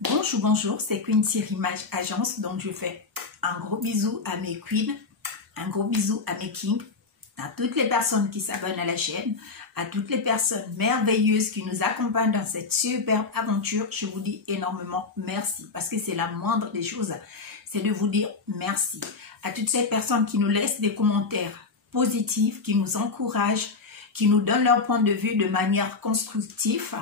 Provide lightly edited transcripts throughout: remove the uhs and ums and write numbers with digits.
Bonjour, bonjour, c'est Queen Thierry Image Agence, donc je fais un gros bisou à mes queens, un gros bisou à mes kings, à toutes les personnes qui s'abonnent à la chaîne, à toutes les personnes merveilleuses qui nous accompagnent dans cette superbe aventure. Je vous dis énormément merci parce que c'est la moindre des choses, c'est de vous dire merci. À toutes ces personnes qui nous laissent des commentaires positifs, qui nous encouragent, qui nous donnent leur point de vue de manière constructive,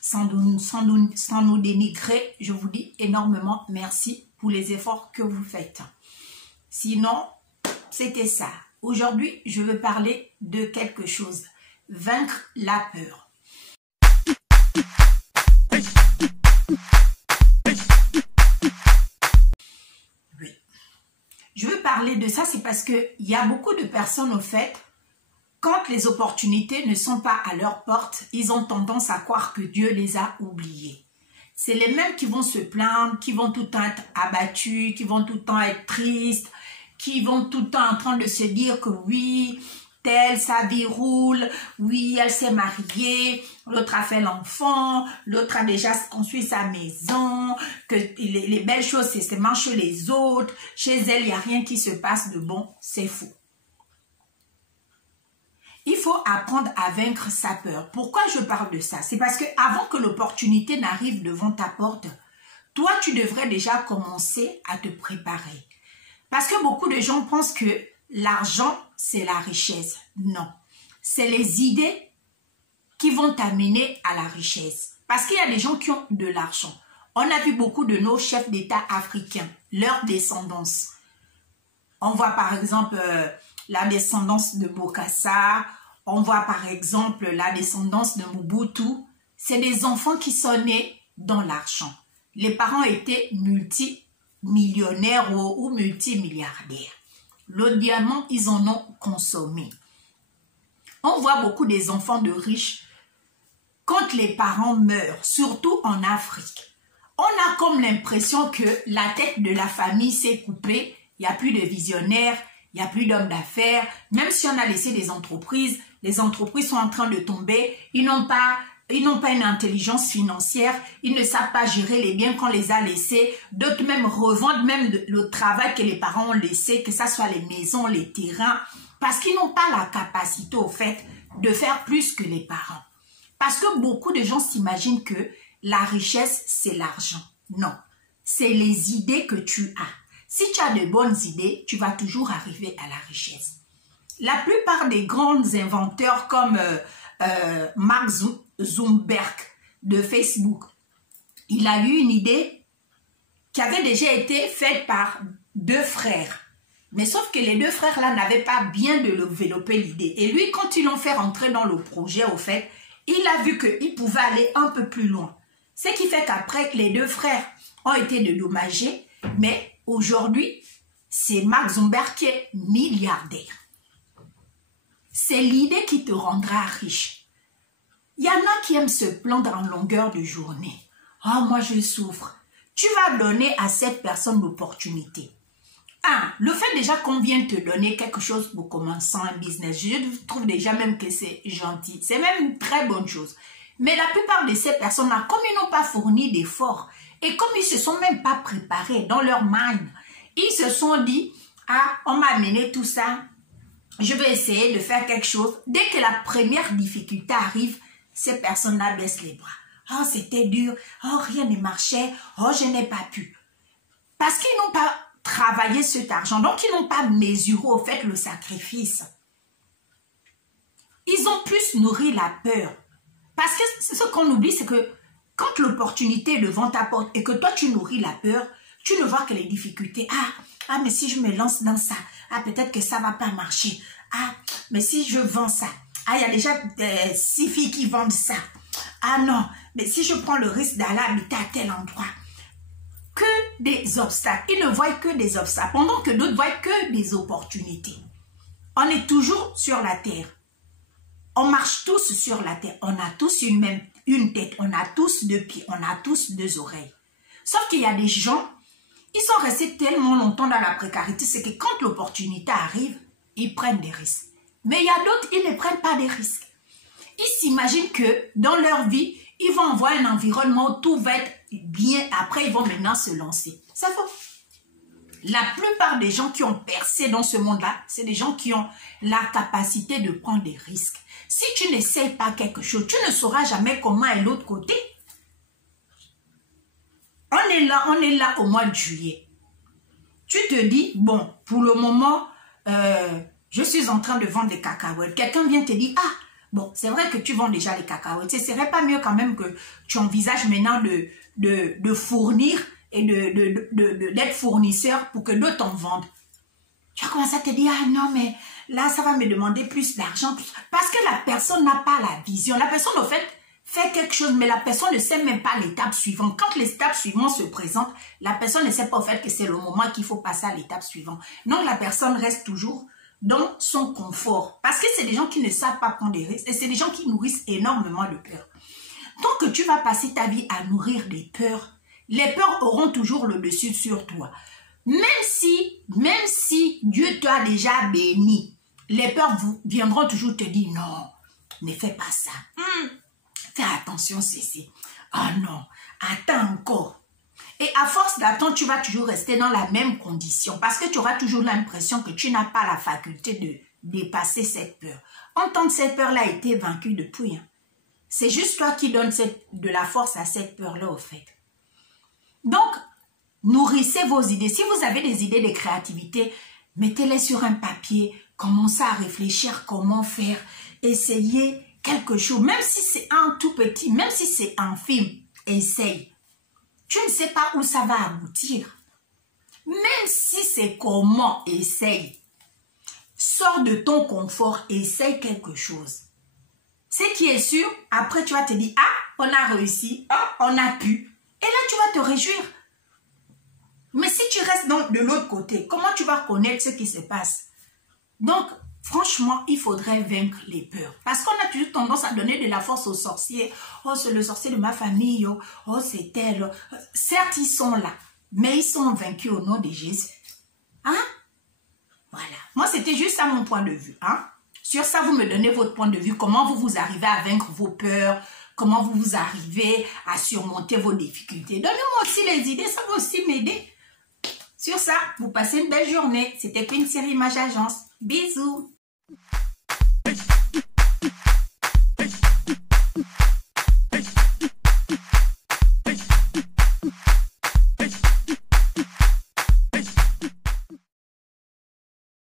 sans nous dénigrer. Je vous dis énormément merci pour les efforts que vous faites. Sinon, c'était ça. Aujourd'hui, je veux parler de quelque chose. Vaincre la peur. Oui. Je veux parler de ça, c'est parce qu'il y a beaucoup de personnes, au fait, quand les opportunités ne sont pas à leur porte, ils ont tendance à croire que Dieu les a oubliés. C'est les mêmes qui vont se plaindre, qui vont tout le temps être abattus, qui vont tout le temps être tristes, qui vont tout le temps en train de se dire que oui, telle, sa vie roule, oui, elle s'est mariée, l'autre a fait l'enfant, l'autre a déjà construit sa maison, que les belles choses, c'est seulement chez les autres, chez elle, il n'y a rien qui se passe de bon, c'est faux. Il faut apprendre à vaincre sa peur. Pourquoi je parle de ça? C'est parce que avant que l'opportunité n'arrive devant ta porte, toi, tu devrais déjà commencer à te préparer. Parce que beaucoup de gens pensent que l'argent, c'est la richesse. Non. C'est les idées qui vont t'amener à la richesse. Parce qu'il y a des gens qui ont de l'argent. On a vu beaucoup de nos chefs d'État africains, leur descendance. On voit par exemple la descendance de Bokassa, on voit par exemple la descendance de Mobutu. C'est des enfants qui sont nés dans l'argent. Les parents étaient multimillionnaires ou multimilliardaires. Le diamant, ils en ont consommé. On voit beaucoup des enfants de riches quand les parents meurent, surtout en Afrique. On a comme l'impression que la tête de la famille s'est coupée, il n'y a plus de visionnaires, il n'y a plus d'hommes d'affaires. Même si on a laissé des entreprises, les entreprises sont en train de tomber. Ils n'ont pas une intelligence financière. Ils ne savent pas gérer les biens qu'on les a laissés. D'autres même revendent même le travail que les parents ont laissé, que ce soit les maisons, les terrains, parce qu'ils n'ont pas la capacité, au fait, de faire plus que les parents. Parce que beaucoup de gens s'imaginent que la richesse, c'est l'argent. Non, c'est les idées que tu as. Si tu as de bonnes idées, tu vas toujours arriver à la richesse. La plupart des grands inventeurs comme Mark Zuckerberg de Facebook, il a eu une idée qui avait déjà été faite par deux frères. Mais sauf que les deux frères là n'avaient pas bien développé l'idée. Et lui, quand ils l'ont fait rentrer dans le projet, au fait, il a vu qu'il pouvait aller un peu plus loin. Ce qui fait qu'après, les deux frères ont été dédommagés, mais aujourd'hui, c'est Mark Zuckerberg qui est milliardaire. C'est l'idée qui te rendra riche. Il y en a qui aiment se plaindre en longueur de journée. « Oh, moi je souffre. » Tu vas donner à cette personne l'opportunité. Le fait déjà qu'on vienne te donner quelque chose pour commencer un business, je trouve déjà même que c'est gentil. C'est même une très bonne chose. Mais la plupart de ces personnes-là, comme ils n'ont pas fourni d'efforts, et comme ils ne se sont même pas préparés dans leur mind, ils se sont dit, on m'a amené tout ça, je vais essayer de faire quelque chose. Dès que la première difficulté arrive, ces personnes-là baissent les bras. Oh, c'était dur, oh, rien ne marchait, oh, je n'ai pas pu. Parce qu'ils n'ont pas travaillé cet argent, donc ils n'ont pas mesuré au fait le sacrifice. Ils ont plus nourri la peur. Parce que ce qu'on oublie, c'est que quand l'opportunité est devant ta porte et que toi tu nourris la peur, tu ne vois que les difficultés. Mais si je me lance dans ça, peut-être que ça ne va pas marcher. Mais si je vends ça, il y a déjà 6 filles qui vendent ça. Non, mais si je prends le risque d'aller habiter à tel endroit. Que des obstacles. Ils ne voient que des obstacles, pendant que d'autres voient que des opportunités. On est toujours sur la terre. On marche tous sur la terre. On a tous une tête. On a tous 2 pieds. On a tous 2 oreilles. Sauf qu'il y a des gens, ils sont restés tellement longtemps dans la précarité, c'est que quand l'opportunité arrive, ils prennent des risques. Mais il y a d'autres, ils ne prennent pas des risques. Ils s'imaginent que dans leur vie, ils vont avoir un environnement où tout va être bien, après ils vont maintenant se lancer. C'est faux. La plupart des gens qui ont percé dans ce monde-là, c'est des gens qui ont la capacité de prendre des risques. Si tu n'essayes pas quelque chose, tu ne sauras jamais comment est l'autre côté. On est là au mois de juillet. Tu te dis, bon, pour le moment, je suis en train de vendre des cacahuètes. Quelqu'un vient te dire, ah, bon, c'est vrai que tu vends déjà les cacahuètes. Ce serait pas mieux quand même que tu envisages maintenant de fournir et d'être fournisseur pour que d'autres en vendent. Tu vas commencer à te dire, ah non, mais là, ça va me demander plus d'argent. Parce que la personne n'a pas la vision. La personne, au fait, fait quelque chose, mais la personne ne sait même pas l'étape suivante. Quand l'étape suivante se présente, la personne ne sait pas, au fait, que c'est le moment qu'il faut passer à l'étape suivante. Donc, la personne reste toujours dans son confort. Parce que c'est des gens qui ne savent pas prendre des risques. Et c'est des gens qui nourrissent énormément de peur. Tant que tu vas passer ta vie à nourrir des peurs, les peurs auront toujours le dessus sur toi. Même si Dieu t'a déjà béni, les peurs viendront toujours te dire non, ne fais pas ça. Fais attention, ceci. Ah non, attends encore. Et à force d'attendre, tu vas toujours rester dans la même condition parce que tu auras toujours l'impression que tu n'as pas la faculté de dépasser cette peur. Entendre cette peur-là a été vaincue depuis. C'est juste toi qui donnes de la force à cette peur-là, au fait. Donc, nourrissez vos idées. Si vous avez des idées de créativité, mettez-les sur un papier. Commencez à réfléchir comment faire. Essayez quelque chose. Même si c'est un tout petit, même si c'est infime, essaye. Tu ne sais pas où ça va aboutir. Même si c'est comment, essaye. Sors de ton confort, essaye quelque chose. Ce qui est sûr, après tu vas te dire, ah, on a réussi, ah, on a pu. Et là, tu vas te réjouir. Mais si tu restes donc de l'autre côté, comment tu vas connaître ce qui se passe? Donc, franchement, il faudrait vaincre les peurs. Parce qu'on a toujours tendance à donner de la force aux sorciers. Oh, c'est le sorcier de ma famille. Oh, c'est tel. Certes, ils sont là. Mais ils sont vaincus au nom de Jésus. Hein? Voilà. Moi, c'était juste ça mon point de vue. Hein? Sur ça, vous me donnez votre point de vue. Comment vous arrivez à vaincre vos peurs? Comment vous arrivez à surmonter vos difficultés? Donnez-moi aussi les idées. Ça va aussi m'aider. Sur ça, vous passez une belle journée. C'était Queen Siri Image Agence. Bisous.